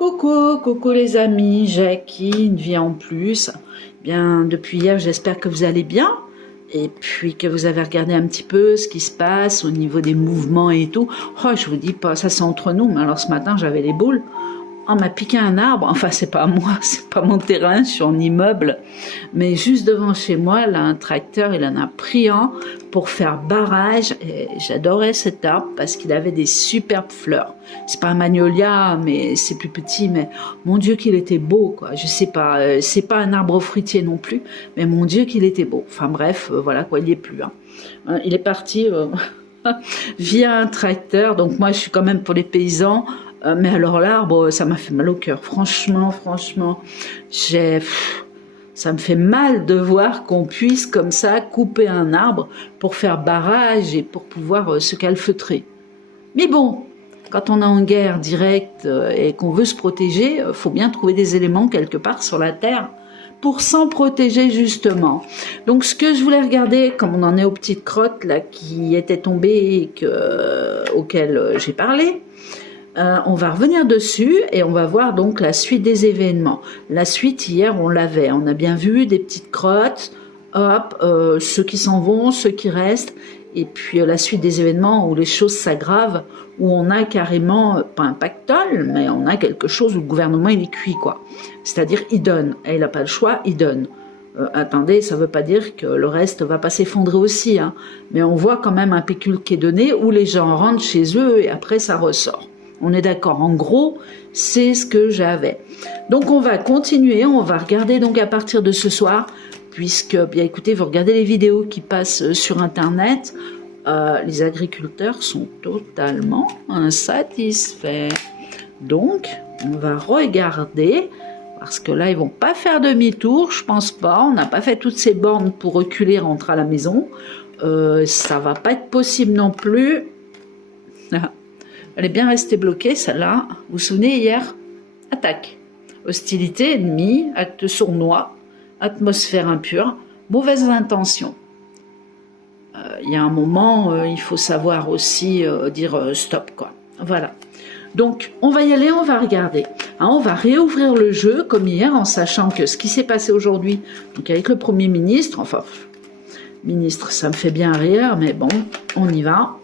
Coucou, coucou les amis, Jackie, une vie en plus. Bien, depuis hier, j'espère que vous allez bien et puis que vous avez regardé un petit peu ce qui se passe au niveau des mouvements et tout. Oh, je vous dis pas, ça c'est entre nous, mais alors ce matin, j'avais les boules. On m'a piqué un arbre, enfin c'est pas à moi, c'est pas mon terrain, je suis en immeuble, mais juste devant chez moi, là un tracteur, il en a pris un pour faire barrage, et j'adorais cet arbre parce qu'il avait des superbes fleurs. C'est pas un magnolia, mais c'est plus petit, mais mon Dieu qu'il était beau, quoi. Je sais pas, c'est pas un arbre fruitier non plus, mais mon Dieu qu'il était beau. Enfin bref, voilà quoi, il y est plus. Il est parti via un tracteur, donc moi je suis quand même pour les paysans. Mais alors l'arbre, ça m'a fait mal au cœur. Franchement, ça me fait mal de voir qu'on puisse comme ça couper un arbre pour faire barrage et pour pouvoir se calfeutrer. Mais bon, quand on est en guerre directe et qu'on veut se protéger, faut bien trouver des éléments quelque part sur la terre pour s'en protéger justement. Donc ce que je voulais regarder, comme on en est aux petites crottes là qui étaient tombées et auxquelles j'ai parlé, on va revenir dessus et on va voir donc la suite des événements. La suite, hier, on l'avait. On a bien vu des petites crottes, hop, ceux qui s'en vont, ceux qui restent, et puis la suite des événements où les choses s'aggravent, où on a carrément, pas un pactole, mais on a quelque chose où le gouvernement, il est cuit, quoi. C'est-à-dire, il donne. Et il n'a pas le choix, il donne. Attendez, ça ne veut pas dire que le reste va pas s'effondrer aussi, hein. Mais on voit quand même un pécule qui est donné, où les gens rentrent chez eux et après, ça ressort. On est d'accord, en gros, c'est ce que j'avais. Donc on va continuer, on va regarder donc à partir de ce soir, puisque, bien écoutez, vous regardez les vidéos qui passent sur Internet, les agriculteurs sont totalement insatisfaits. Donc, on va regarder, parce que là, ils vont pas faire demi-tour, je pense pas, on n'a pas fait toutes ces bornes pour reculer, rentrer à la maison, ça va pas être possible non plus. Elle est bien restée bloquée, celle-là. Vous vous souvenez, hier, attaque, hostilité, ennemi, acte sournois, atmosphère impure, mauvaises intentions. Il y a un moment, il faut savoir aussi dire stop, quoi. Voilà. Donc, on va y aller, on va regarder. On va réouvrir le jeu, comme hier, en sachant que ce qui s'est passé aujourd'hui, donc avec le Premier ministre, enfin, ministre, ça me fait bien rire, mais bon, on y va.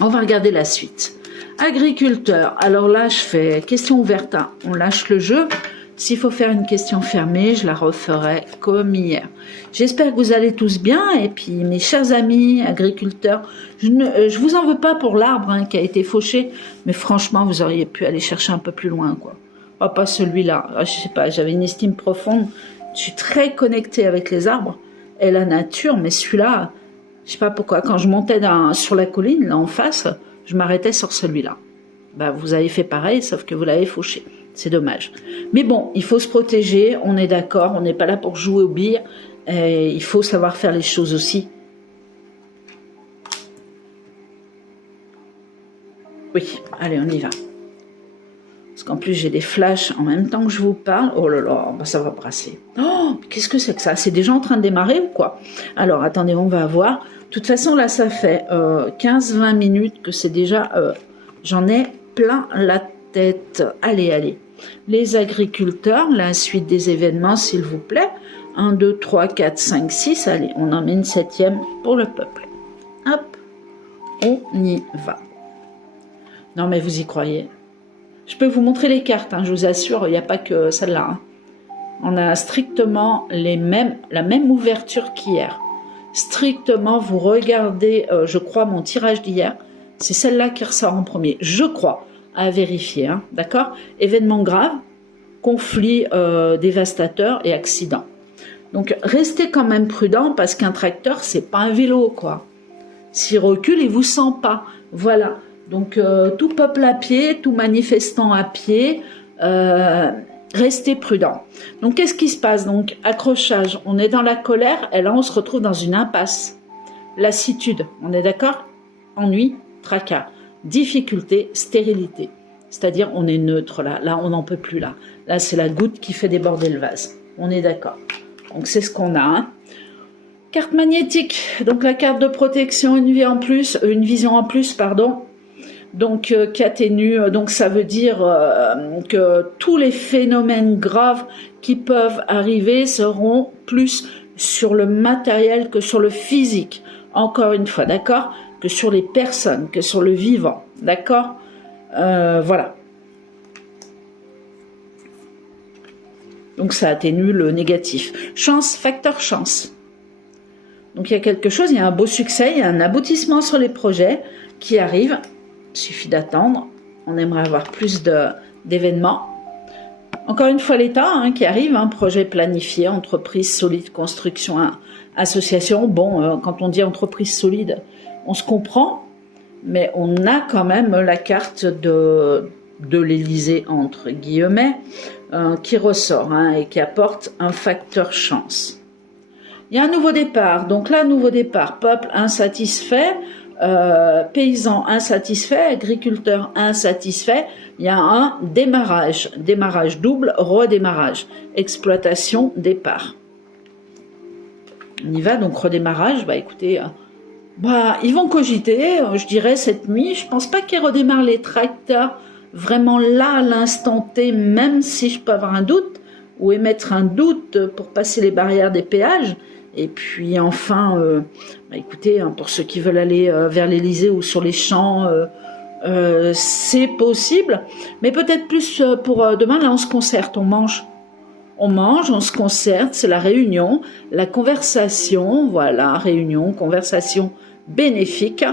On va regarder la suite. Agriculteur, alors là je fais question ouverte, on lâche le jeu. S'il faut faire une question fermée, je la referai comme hier. J'espère que vous allez tous bien, et puis mes chers amis agriculteurs, je vous en veux pas pour l'arbre qui a été fauché, mais franchement vous auriez pu aller chercher un peu plus loin, quoi. Oh, pas celui-là, je sais pas, j'avais une estime profonde, je suis très connectée avec les arbres et la nature, mais celui-là, je sais pas pourquoi, quand je montais sur la colline, là en face, je m'arrêtais sur celui-là. Bah, vous avez fait pareil, sauf que vous l'avez fauché. C'est dommage. Mais bon, il faut se protéger, on est d'accord, on n'est pas là pour jouer aux billes, et il faut savoir faire les choses aussi. Oui, allez, on y va. Parce qu'en plus, j'ai des flashs en même temps que je vous parle. Oh là là, bah ça va brasser. Oh, qu'est-ce que c'est que ça? C'est déjà en train de démarrer ou quoi? Alors, attendez, on va voir. De toute façon, là, ça fait 15-20 minutes que c'est déjà... j'en ai plein la tête. Allez, allez. Les agriculteurs, la suite des événements, s'il vous plaît. 1, 2, 3, 4, 5, 6. Allez, on en met une 7e pour le peuple. Hop, on y va. Non, mais vous y croyez? Je peux vous montrer les cartes, je vous assure, il n'y a pas que celle-là. On a strictement la même ouverture qu'hier. Strictement, vous regardez, je crois, mon tirage d'hier, c'est celle-là qui ressort en premier, je crois, à vérifier, d'accord? Événements graves, conflits dévastateurs et accidents. Donc, restez quand même prudent parce qu'un tracteur, c'est pas un vélo, quoi. S'il recule, il vous sent pas. Voilà. Donc, tout peuple à pied, tout manifestant à pied, restez prudent. Donc, qu'est-ce qui se passe? Donc, accrochage, on est dans la colère, et là, on se retrouve dans une impasse. Lassitude, on est d'accord? Ennui, tracas, difficulté, stérilité. C'est-à-dire, on est neutre là. Là, on n'en peut plus là. Là, c'est la goutte qui fait déborder le vase. On est d'accord. Donc, c'est ce qu'on a. Carte magnétique. Donc, la carte de protection, une vision en plus, pardon. donc qui atténue, donc ça veut dire que tous les phénomènes graves qui peuvent arriver seront plus sur le matériel que sur le physique, encore une fois, d'accord, que sur les personnes, que sur le vivant, d'accord, voilà. Donc ça atténue le négatif. Chance, facteur chance. Donc il y a quelque chose, il y a un beau succès, il y a un aboutissement sur les projets qui arrivent. Il suffit d'attendre. On aimerait avoir plus d'événements. Encore une fois, l'État qui arrive, projet planifié, entreprise solide, construction, association. Bon, quand on dit entreprise solide, on se comprend, mais on a quand même la carte de l'Élysée, entre guillemets, qui ressort et qui apporte un facteur chance. Il y a un nouveau départ, donc là, nouveau départ, peuple insatisfait, paysans insatisfaits, agriculteurs insatisfaits, il y a un démarrage, démarrage double, redémarrage, exploitation, départ. On y va, donc redémarrage, écoutez, ils vont cogiter, je dirais cette nuit, je pense pas qu'ils redémarrent les tracteurs vraiment là, à l'instant T, même si je peux avoir un doute, ou émettre un doute pour passer les barrières des péages. Et puis enfin, écoutez, pour ceux qui veulent aller vers l'Élysée ou sur les champs, c'est possible, mais peut-être plus pour demain. Là, on se concerte, on mange, on se concerte, c'est la réunion, la conversation, voilà, réunion, conversation bénéfique,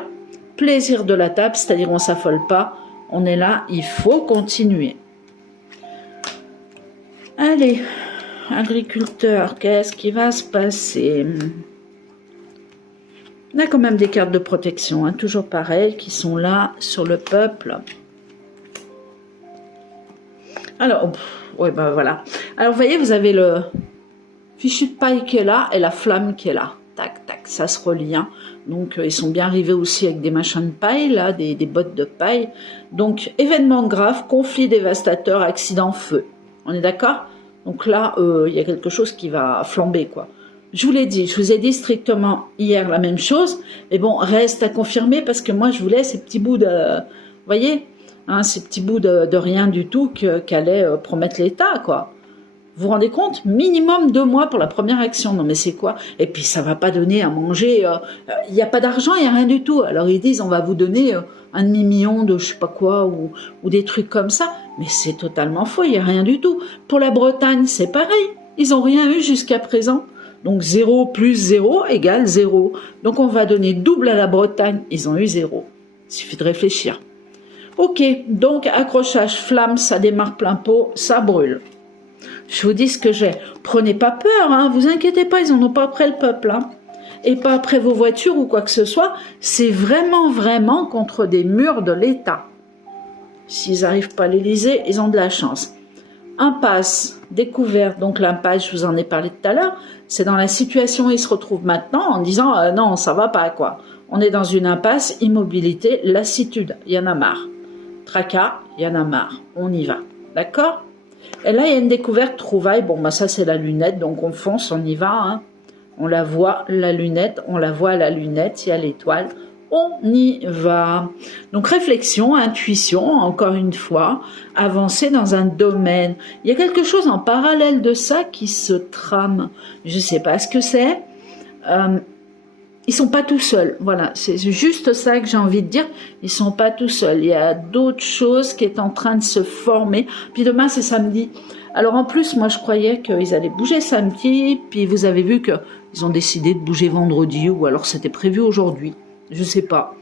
plaisir de la table, c'est-à-dire on s'affole pas, on est là, il faut continuer. Allez, agriculteurs, qu'est-ce qui va se passer? On a quand même des cartes de protection, toujours pareilles, qui sont là sur le peuple. Alors, ouais, voilà. Alors, vous voyez, vous avez le fichu de paille qui est là et la flamme qui est là. Tac, tac, ça se relie. Donc, ils sont bien arrivés aussi avec des machins de paille, là, des bottes de paille. Donc, événement grave, conflit dévastateur, accident, feu. On est d'accord? Donc là, il y a quelque chose qui va flamber, quoi. Je vous l'ai dit, je vous ai dit strictement hier la même chose, mais bon, reste à confirmer parce que moi, je voulais ces petits bouts de... Vous voyez, ces petits bouts de rien du tout qu'allait promettre l'État, quoi. Vous vous rendez compte? Minimum 2 mois pour la première action. Non mais c'est quoi? Et puis ça va pas donner à manger. Il n'y a pas d'argent, il n'y a rien du tout. Alors ils disent on va vous donner un demi-million de je sais pas quoi ou des trucs comme ça. Mais c'est totalement faux, il n'y a rien du tout. Pour la Bretagne, c'est pareil. Ils n'ont rien eu jusqu'à présent. Donc 0 plus 0 égale 0. Donc on va donner double à la Bretagne. Ils ont eu 0. Il suffit de réfléchir. Ok, donc accrochage flamme, ça démarre plein pot, ça brûle. Je vous dis ce que j'ai. Prenez pas peur, vous inquiétez pas, ils en ont pas après le peuple. Et pas après vos voitures ou quoi que ce soit. C'est vraiment contre des murs de l'État. S'ils n'arrivent pas à l'Élysée, ils ont de la chance. Impasse, découverte, donc l'impasse, je vous en ai parlé tout à l'heure, c'est dans la situation où ils se retrouvent maintenant en disant non, ça va pas, quoi. On est dans une impasse, immobilité, lassitude, il y en a marre. Tracas, il y en a marre, on y va. D'accord? Et là, il y a une découverte, trouvaille. Bon, ça, c'est la lunette. Donc, on fonce, on y va. On la voit, la lunette. On la voit à la lunette. Il y a l'étoile. On y va. Donc, réflexion, intuition, encore une fois. Avancer dans un domaine. Il y a quelque chose en parallèle de ça qui se trame. Je ne sais pas ce que c'est. Ils sont pas tout seuls. Voilà, c'est juste ça que j'ai envie de dire. Ils sont pas tout seuls. Il y a d'autres choses qui est en train de se former. Puis demain, c'est samedi. Alors en plus, moi, je croyais qu'ils allaient bouger samedi. Puis vous avez vu qu'ils ont décidé de bouger vendredi. Ou alors c'était prévu aujourd'hui. Je sais pas.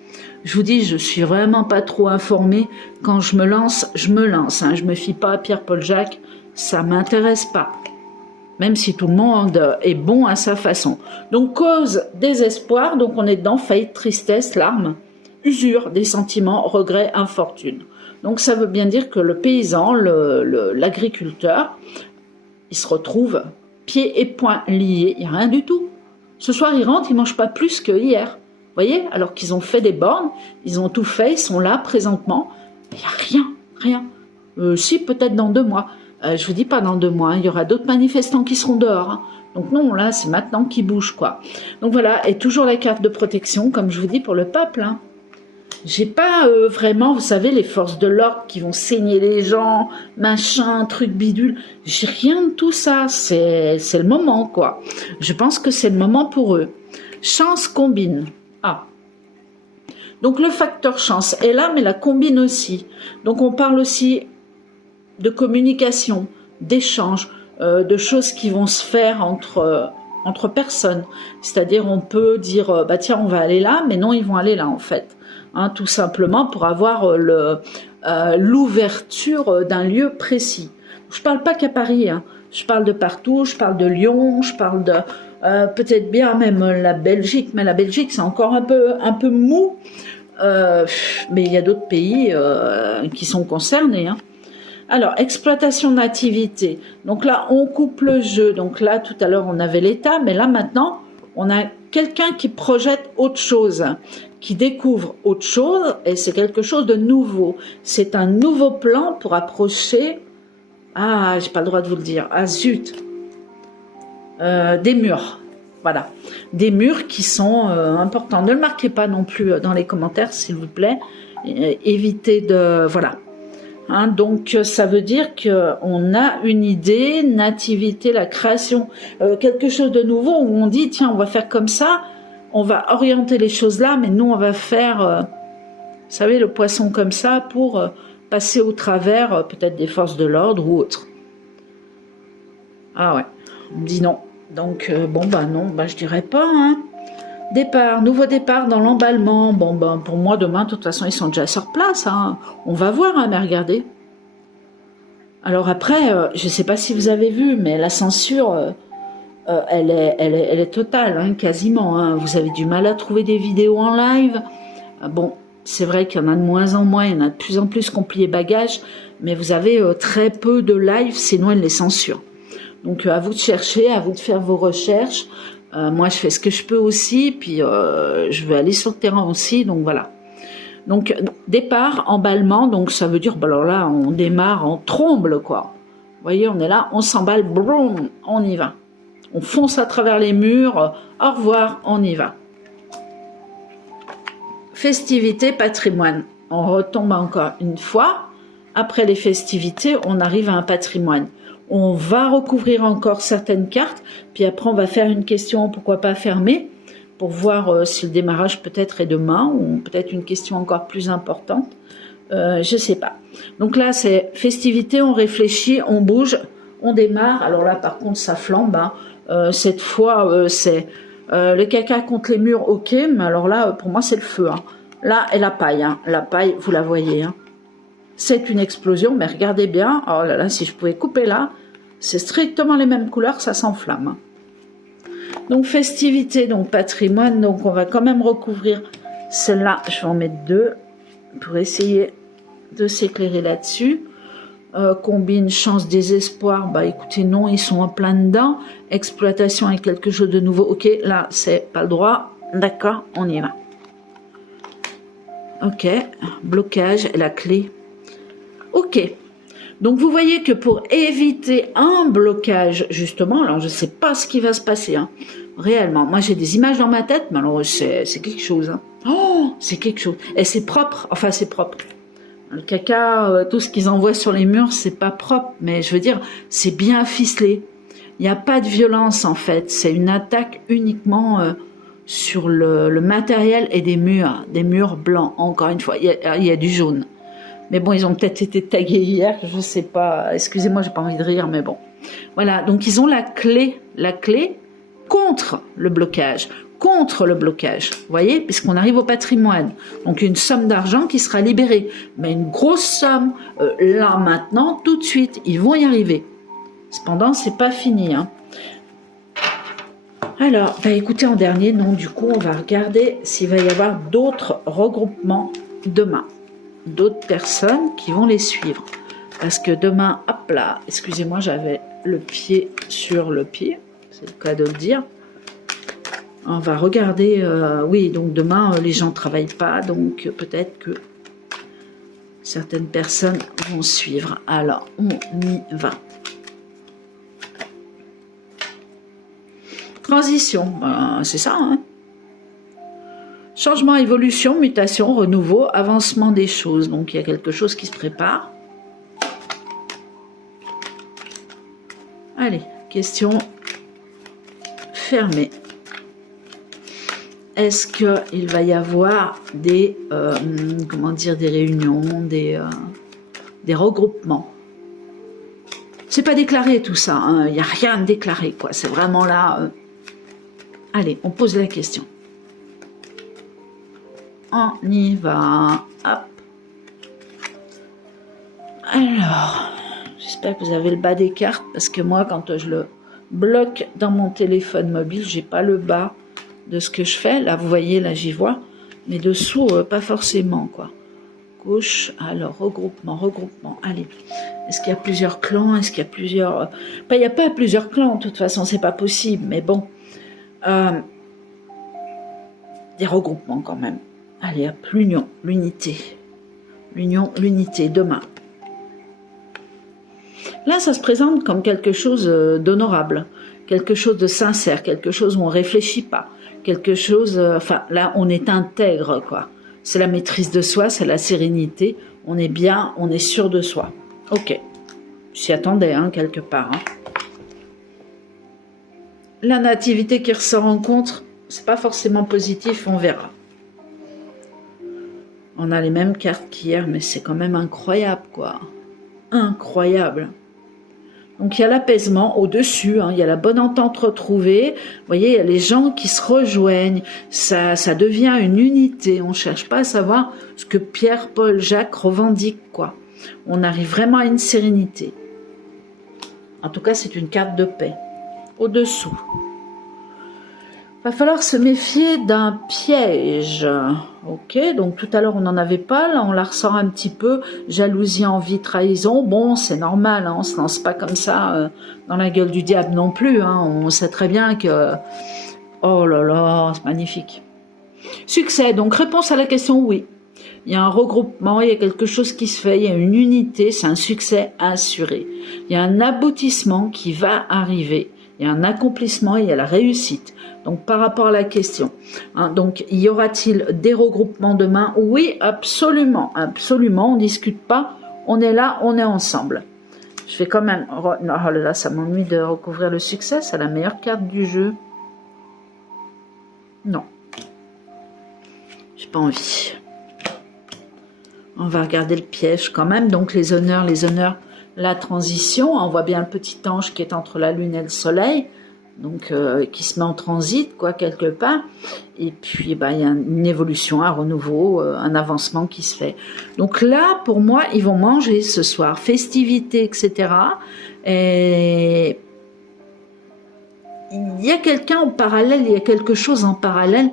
Je vous dis, je suis vraiment pas trop informée. Quand je me lance, je me lance. Je me fie pas à Pierre-Paul Jacques. Ça m'intéresse pas. Même si tout le monde est bon à sa façon. Donc, cause, désespoir, donc on est dedans, faillite, tristesse, larmes, usure, des sentiments, regrets, infortune. Donc, ça veut bien dire que le paysan, l'agriculteur, il se retrouve pieds et poings liés, il n'y a rien du tout. Ce soir, il rentre, il ne mange pas plus que hier. Vous voyez? Alors qu'ils ont fait des bornes, ils ont tout fait, ils sont là présentement, il n'y a rien. Si, peut-être dans 2 mois. Je vous dis pas dans 2 mois, il y aura d'autres manifestants qui seront dehors. Donc non, là, c'est maintenant qu'ils bougent, quoi. Donc voilà, et toujours la carte de protection, comme je vous dis, pour le peuple. J'ai pas vraiment, vous savez, les forces de l'ordre qui vont saigner les gens, machin, truc bidule. J'ai rien de tout ça. C'est le moment, quoi. Je pense que c'est le moment pour eux. Chance combine. Ah. Donc le facteur chance est là, mais la combine aussi. Donc on parle aussi de communication, d'échange, de choses qui vont se faire entre personnes. C'est-à-dire on peut dire, bah tiens, on va aller là, mais non, ils vont aller là en fait. Hein, tout simplement pour avoir l'ouverture d'un lieu précis. Je parle pas qu'à Paris, hein. Je parle de partout, je parle de Lyon, je parle de peut-être bien même la Belgique, mais la Belgique c'est encore un peu mou, mais il y a d'autres pays qui sont concernés. Hein. Alors, exploitation d'activité. Donc là, on coupe le jeu. Donc là, tout à l'heure, on avait l'État, mais là, maintenant, on a quelqu'un qui projette autre chose, qui découvre autre chose, et c'est quelque chose de nouveau. C'est un nouveau plan pour approcher... Ah, j'ai pas le droit de vous le dire. Ah, zut. Des murs. Voilà. Des murs qui sont importants. Ne le marquez pas non plus dans les commentaires, s'il vous plaît. Évitez de... Voilà. Hein, donc ça veut dire qu'on a une idée, nativité, la création, quelque chose de nouveau où on dit tiens on va faire comme ça, on va orienter les choses là, mais nous on va faire, vous savez le poisson comme ça pour passer au travers peut-être des forces de l'ordre ou autre. Ah ouais, on me dit non, donc bon bah non, bah je dirais pas. Hein. Départ, nouveau départ dans l'emballement. Bon, ben, pour moi, demain, de toute façon, ils sont déjà sur place. Hein. On va voir, hein, mais regardez. Alors après, je ne sais pas si vous avez vu, mais la censure, elle est totale, hein, quasiment. Hein. Vous avez du mal à trouver des vidéos en live. Bon, c'est vrai qu'il y en a de moins en moins, il y en a de plus en plus compliés bagages, mais vous avez très peu de live, sinon elle les censure. Donc, à vous de chercher, à vous de faire vos recherches. Moi, je fais ce que je peux aussi, puis je vais aller sur le terrain aussi, donc voilà. Donc, départ, emballement, donc ça veut dire, bah alors là, on démarre en tromble, quoi. Vous voyez, on est là, on s'emballe, boum, on y va. On fonce à travers les murs, au revoir, on y va. Festivités, patrimoine. On retombe encore une fois. Après les festivités, on arrive à un patrimoine. On va recouvrir encore certaines cartes, puis après on va faire une question, pourquoi pas fermée, pour voir si le démarrage peut-être est demain, ou peut-être une question encore plus importante, je sais pas. Donc là c'est festivité, on réfléchit, on bouge, on démarre, alors là par contre ça flambe, hein. Cette fois c'est le caca contre les murs, ok, mais alors là pour moi c'est le feu, hein. Là et la paille, hein. La paille vous la voyez, hein. C'est une explosion, mais regardez bien, oh là là, si je pouvais couper là, c'est strictement les mêmes couleurs, ça s'enflamme. Donc festivité, donc patrimoine, donc on va quand même recouvrir celle-là, je vais en mettre deux, pour essayer de s'éclairer là-dessus. Combine, chance, désespoir, bah écoutez, non, ils sont en plein dedans. Exploitation avec quelque chose de nouveau, ok, là, c'est pas le droit, d'accord, on y va. Ok, blocage, la clé. Ok, donc vous voyez que pour éviter un blocage, justement, alors je ne sais pas ce qui va se passer, hein, réellement. Moi j'ai des images dans ma tête, mais alors c'est quelque chose. Hein. Oh, c'est quelque chose. Et c'est propre, enfin c'est propre. Le caca, tout ce qu'ils envoient sur les murs, c'est pas propre, mais je veux dire, c'est bien ficelé. Il n'y a pas de violence en fait, c'est une attaque uniquement sur le matériel et des murs blancs, encore une fois, il y a du jaune. Mais bon, ils ont peut-être été tagués hier, je sais pas. Excusez-moi, j'ai pas envie de rire, mais bon. Voilà, donc ils ont la clé contre le blocage. Vous voyez, puisqu'on arrive au patrimoine. Donc une somme d'argent qui sera libérée. Mais une grosse somme, là, maintenant, tout de suite, ils vont y arriver. Cependant, c'est pas fini, hein. Alors, bah écoutez, en dernier, non, du coup, on va regarder s'il va y avoir d'autres regroupements demain. D'autres personnes qui vont les suivre. Parce que demain, hop là, excusez-moi, j'avais le pied sur le pied, c'est le cas de le dire. On va regarder, oui, donc demain, les gens ne travaillent pas, donc peut-être que certaines personnes vont suivre. Alors, on y va. Transition, c'est ça, hein. Changement, évolution, mutation, renouveau, avancement des choses. Donc il y a quelque chose qui se prépare. Allez, question fermée. Est-ce qu'il va y avoir des, comment dire, des réunions, des regroupements? C'est pas déclaré tout ça, hein. Il n'y a rien de déclaré, quoi. C'est vraiment là. Allez, on pose la question. On y va. Hop. Alors, j'espère que vous avez le bas des cartes, parce que moi, quand je le bloque dans mon téléphone mobile, j'ai pas le bas de ce que je fais. Là, vous voyez, là, j'y vois. Mais dessous, pas forcément, quoi. Gauche, alors, regroupement. Allez. Est-ce qu'il y a plusieurs clans? Est-ce qu'il y a plusieurs... il n'y a pas plusieurs clans, de toute façon, c'est pas possible. Mais bon. Des regroupements, quand même. Allez, hop, l'union, l'unité. L'union, l'unité, demain. Là, ça se présente comme quelque chose d'honorable, quelque chose de sincère, quelque chose où on ne réfléchit pas, quelque chose... enfin, là, on est intègre, quoi. C'est la maîtrise de soi, c'est la sérénité. On est bien, on est sûr de soi. Ok. J'y attendais, hein, quelque part. Hein. La nativité qui ressort en contre, c'est pas forcément positif, on verra. On a les mêmes cartes qu'hier, mais c'est quand même incroyable, quoi. Incroyable. Donc il y a l'apaisement au-dessus, hein, il y a la bonne entente retrouvée. Vous voyez, il y a les gens qui se rejoignent, ça devient une unité. On ne cherche pas à savoir ce que Pierre, Paul, Jacques revendiquent, quoi. On arrive vraiment à une sérénité. En tout cas, c'est une carte de paix. Au-dessous. Va falloir se méfier d'un piège. Ok, donc tout à l'heure on n'en avait pas, là on la ressort un petit peu. Jalousie, envie, trahison. Bon, c'est normal, hein, on ne se lance pas comme ça dans la gueule du diable non plus. Hein, on sait très bien que... Oh là là, c'est magnifique. Succès, donc réponse à la question oui. Il y a un regroupement, il y a quelque chose qui se fait, il y a une unité, c'est un succès assuré. Il y a un aboutissement qui va arriver. Il y a un accomplissement, il y a la réussite. Donc, par rapport à la question, hein, donc, y aura-t-il des regroupements demain? Oui, absolument, absolument, on ne discute pas, on est là, on est ensemble. Je vais quand même... Oh là là, ça m'ennuie de recouvrir le succès, c'est la meilleure carte du jeu. Non. J'ai pas envie. On va regarder le piège quand même, donc les honneurs, la transition, on voit bien le petit ange qui est entre la lune et le soleil, donc qui se met en transit, quoi, quelque part, et puis bah, il y a une évolution, un renouveau, un avancement qui se fait. Donc là, pour moi, ils vont manger ce soir, festivités, etc. Et il y a quelqu'un en parallèle, il y a quelque chose en parallèle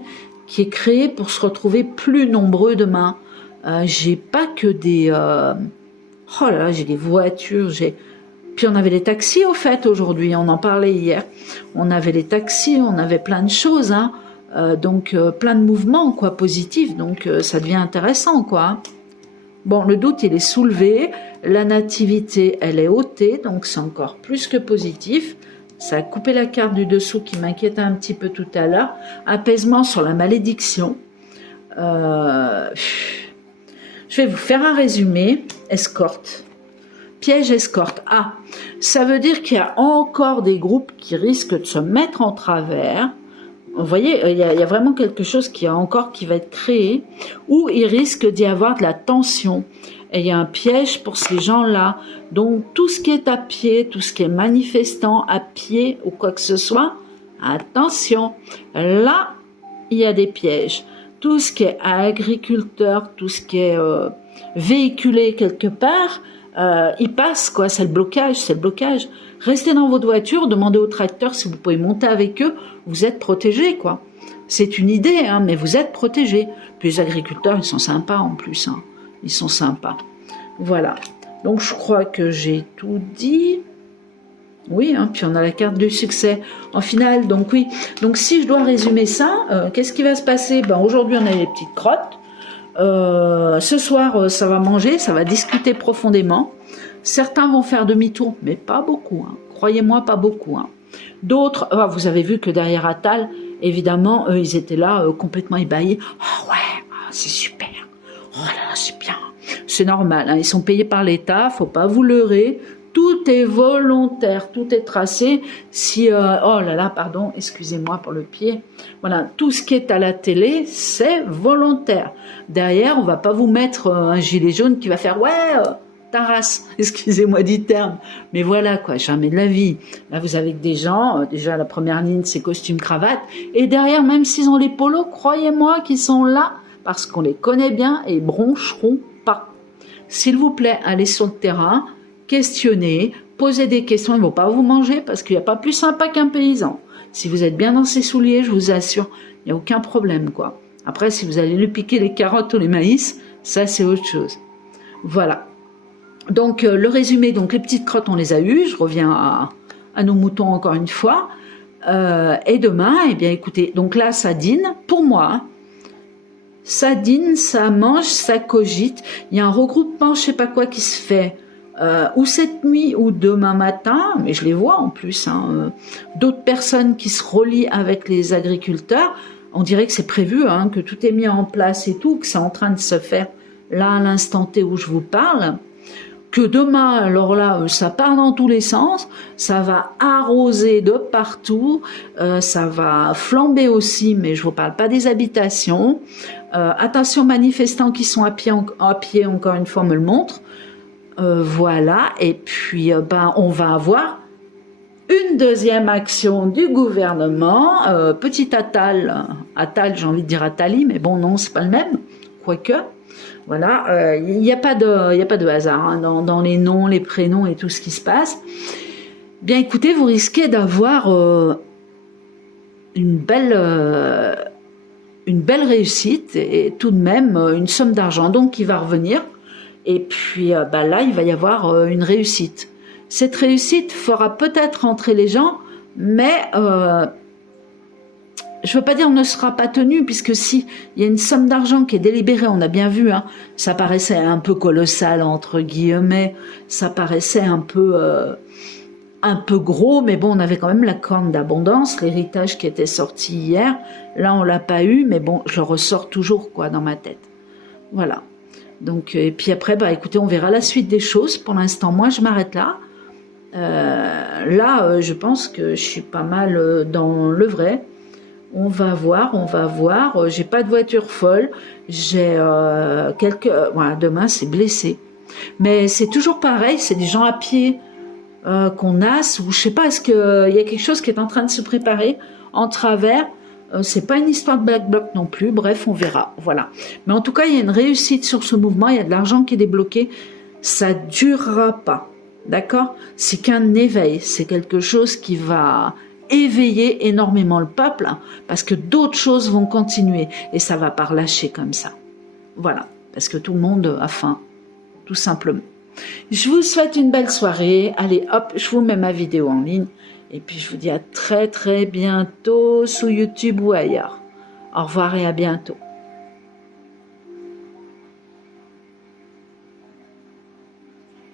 qui est créé pour se retrouver plus nombreux demain. J'ai pas que des... oh là là, j'ai des voitures, puis on avait les taxis au fait aujourd'hui, on en parlait hier. On avait les taxis, on avait plein de choses, hein. Donc plein de mouvements, quoi, positifs, donc ça devient intéressant, quoi. Bon, le doute, il est soulevé, la nativité, elle est ôtée, donc c'est encore plus que positif. Ça a coupé la carte du dessous qui m'inquiétait un petit peu tout à l'heure. Apaisement sur la malédiction. Je vais vous faire un résumé. Escorte. Piège, escorte. Ah, ça veut dire qu'il y a encore des groupes qui risquent de se mettre en travers. Vous voyez, il y a vraiment quelque chose qui va être créé, où il risque d'y avoir de la tension. Et il y a un piège pour ces gens-là. Donc, tout ce qui est à pied, tout ce qui est manifestant à pied ou quoi que ce soit, attention. Là, il y a des pièges. Tout ce qui est agriculteur, tout ce qui est véhiculé quelque part, il passe, quoi. C'est le blocage, c'est le blocage. Restez dans votre voiture, demandez au tracteur si vous pouvez monter avec eux, vous êtes protégés, quoi. C'est une idée, hein, mais vous êtes protégés. Puis les agriculteurs, ils sont sympas en plus, hein. Ils sont sympas. Voilà. Donc je crois que j'ai tout dit. Oui, hein, puis on a la carte du succès en finale, donc oui. Donc si je dois résumer ça, qu'est-ce qui va se passer? Ben, aujourd'hui, on a les petites crottes. Ce soir, ça va manger, ça va discuter profondément. Certains vont faire demi-tour, mais pas beaucoup. Hein. Croyez-moi, pas beaucoup. Hein. D'autres, vous avez vu que derrière Atal, Évidemment, eux, ils étaient là complètement ébahis. Oh ouais, c'est super. Oh là là, c'est bien. C'est normal, hein, ils sont payés par l'État, faut pas vous leurrer. Tout est volontaire, tout est tracé. Si, oh là là, pardon, excusez-moi pour le pied. Voilà, tout ce qui est à la télé, c'est volontaire. Derrière, on va pas vous mettre un gilet jaune qui va faire ouais, ta race. Excusez-moi du terme, mais voilà quoi, jamais de la vie. Là, vous avez des gens, déjà la première ligne, c'est costume cravate, et derrière, même s'ils ont les polos, croyez-moi qu'ils sont là parce qu'on les connaît bien et broncheront pas. S'il vous plaît, allez sur le terrain. Questionnez, posez des questions, ils ne vont pas vous manger parce qu'il n'y a pas plus sympa qu'un paysan. Si vous êtes bien dans ses souliers, je vous assure, il n'y a aucun problème, quoi. Après, si vous allez lui piquer les carottes ou les maïs, ça c'est autre chose. Voilà. Donc le résumé, donc les petites crottes on les a eues, je reviens à nos moutons encore une fois. Et demain, eh bien écoutez, donc là ça dîne, pour moi, hein, ça dîne, ça mange, ça cogite. Il y a un regroupement, je sais pas quoi, qui se fait ou cette nuit ou demain matin, mais je les vois en plus, hein, d'autres personnes qui se relient avec les agriculteurs. On dirait que c'est prévu, hein, que tout est mis en place et tout, que c'est en train de se faire là à l'instant T où je vous parle. Que demain, alors là, ça part dans tous les sens, ça va arroser de partout, ça va flamber aussi, mais je vous parle pas des habitations. Attention, manifestants qui sont à pied, encore une fois, me le montrent. Voilà, et puis ben, on va avoir une deuxième action du gouvernement, petit Attal, j'ai envie de dire Attali, mais bon non, c'est pas le même, quoique. Voilà, il n'y a pas de hasard hein, dans les noms, les prénoms et tout ce qui se passe. Bien écoutez, vous risquez d'avoir une belle réussite et tout de même une somme d'argent donc qui va revenir. Et puis bah là, il va y avoir une réussite. Cette réussite fera peut-être rentrer les gens, mais je ne veux pas dire ne sera pas tenue, puisque si il y a une somme d'argent qui est délibérée, on a bien vu, hein, ça paraissait un peu colossal, entre guillemets, ça paraissait un peu gros, mais bon, on avait quand même la corne d'abondance, l'héritage qui était sorti hier. Là, on l'a pas eu, mais bon, je le ressors toujours, quoi, dans ma tête. Voilà. Donc, et puis après, bah, écoutez, on verra la suite des choses. Pour l'instant, moi, je m'arrête là. Là, je pense que je suis pas mal dans le vrai. On va voir, on va voir. J'ai pas de voiture folle. J'ai voilà, demain, c'est blessé. Mais c'est toujours pareil, c'est des gens à pied qu'on nasse, ou je sais pas, est-ce qu'il y a quelque chose qui est en train de se préparer en travers. C'est pas une histoire de black bloc non plus, bref, on verra, voilà. Mais en tout cas, il y a une réussite sur ce mouvement, il y a de l'argent qui est débloqué, ça durera pas, d'accord? C'est qu'un éveil, c'est quelque chose qui va éveiller énormément le peuple, hein, parce que d'autres choses vont continuer, et ça va pas relâcher comme ça. Voilà, parce que tout le monde a faim, tout simplement. Je vous souhaite une belle soirée, allez hop, je vous mets ma vidéo en ligne, et puis je vous dis à très très bientôt sur YouTube ou ailleurs. Au revoir et à bientôt.